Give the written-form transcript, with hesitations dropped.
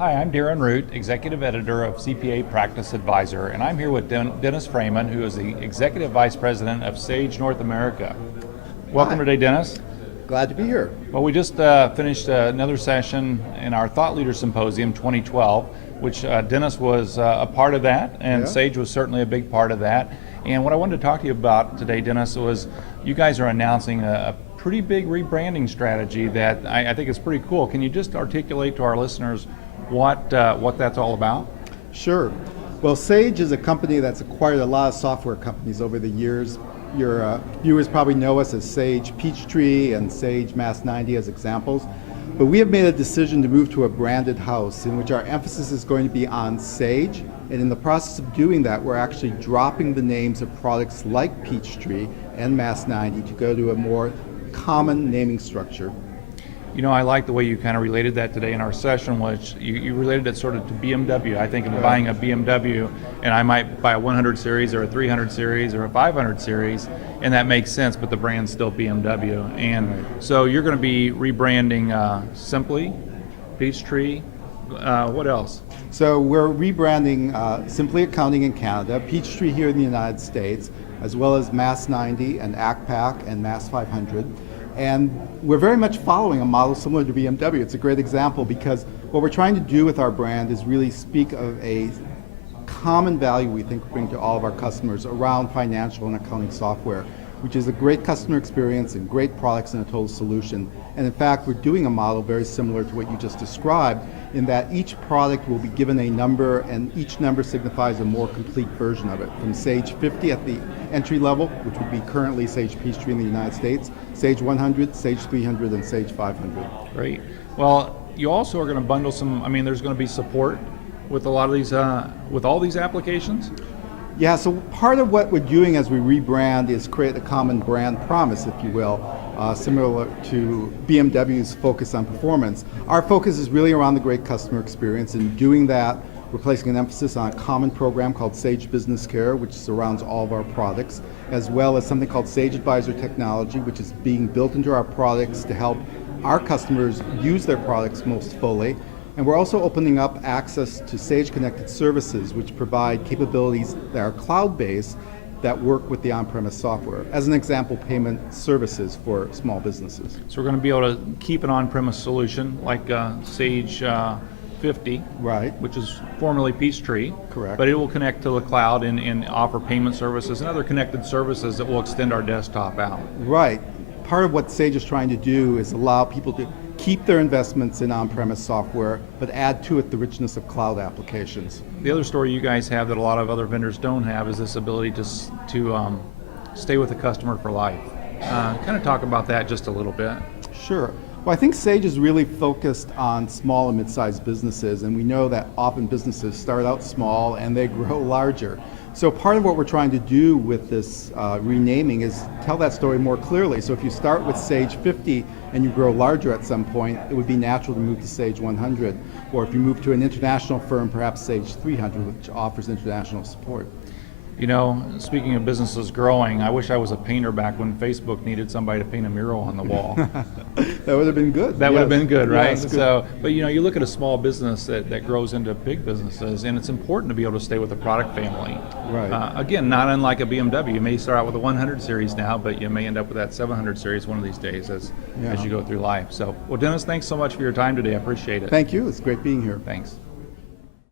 Hi, I'm Darren Root, Executive Editor of CPA Practice Advisor, and I'm here with Dennis Frahmann, who is the Executive Vice President of Sage North America. Welcome Hi. today, Dennis. Glad to be here. Well, we just finished another session in our Thought Leader Symposium 2012, which Dennis was a part of that, and Yeah. Sage was certainly a big part of that. And what I wanted to talk to you about today, Dennis, was you guys are announcing a pretty big rebranding strategy that I think is pretty cool. Can you just articulate to our listeners what that's all about? Sure. Well, Sage is a company that's acquired a lot of software companies over the years. Your viewers probably know us as Sage Peachtree and Sage Mass 90 as examples. But we have made a decision to move to a branded house in which our emphasis is going to be on Sage. And in the process of doing that, we're actually dropping the names of products like Peachtree and Mass 90 to go to a more common naming structure. You know, I like the way you kind of related that today in our session, which you related it sort of to BMW. I think of buying a BMW, and I might buy a 100 series or a 300 series or a 500 series, and that makes sense, but the brand's still BMW. And so you're going to be rebranding Simply, Peachtree, what else? So we're rebranding Simply Accounting in Canada, Peachtree here in the United States, as well as Mass 90 and ACPAC and Mass 500. And we're very much following a model similar to BMW. It's a great example because what we're trying to do with our brand is really speak of a common value we think we bring to all of our customers around financial and accounting software, which is a great customer experience and great products and a total solution. And in fact, we're doing a model very similar to what you just described in that each product will be given a number and each number signifies a more complete version of it. From Sage 50 at the entry level, which would be currently Sage Peachtree in the United States, Sage 100, Sage 300, and Sage 500. Great. Well, you also are going to bundle there's going to be support with a lot of these, with all these applications? Yeah, so part of what we're doing as we rebrand is create a common brand promise, if you will, similar to BMW's focus on performance. Our focus is really around the great customer experience, and doing that, we're placing an emphasis on a common program called Sage Business Care, which surrounds all of our products, as well as something called Sage Advisor Technology, which is being built into our products to help our customers use their products most fully. And we're also opening up access to Sage Connected Services, which provide capabilities that are cloud-based that work with the on-premise software. As an example, payment services for small businesses. So we're going to be able to keep an on-premise solution like Sage 50, Right. which is formerly Peachtree. Correct. But it will connect to the cloud and offer payment services and other connected services that will extend our desktop out. Right. Part of what Sage is trying to do is allow people to keep their investments in on-premise software, but add to it the richness of cloud applications. The other story you guys have that a lot of other vendors don't have is this ability to stay with the customer for life. Kind of talk about that just a little bit. Sure. Well, I think Sage is really focused on small and mid-sized businesses, and we know that often businesses start out small and they grow larger. So part of what we're trying to do with this renaming is tell that story more clearly. So if you start with Sage 50 and you grow larger at some point, it would be natural to move to Sage 100. Or if you move to an international firm, perhaps Sage 300, which offers international support. You know, speaking of businesses growing, I wish I was a painter back when Facebook needed somebody to paint a mural on the wall. That would have been good. That would have been good, right? Yes, good. So, but you know, you look at a small business that grows into big businesses, and it's important to be able to stay with the product family. Right. Again, not unlike a BMW. You may start out with a 100 series now, but you may end up with that 700 series one of these days as you go through life. So, well, Dennis, thanks so much for your time today. I appreciate it. Thank you. It's great being here. Thanks.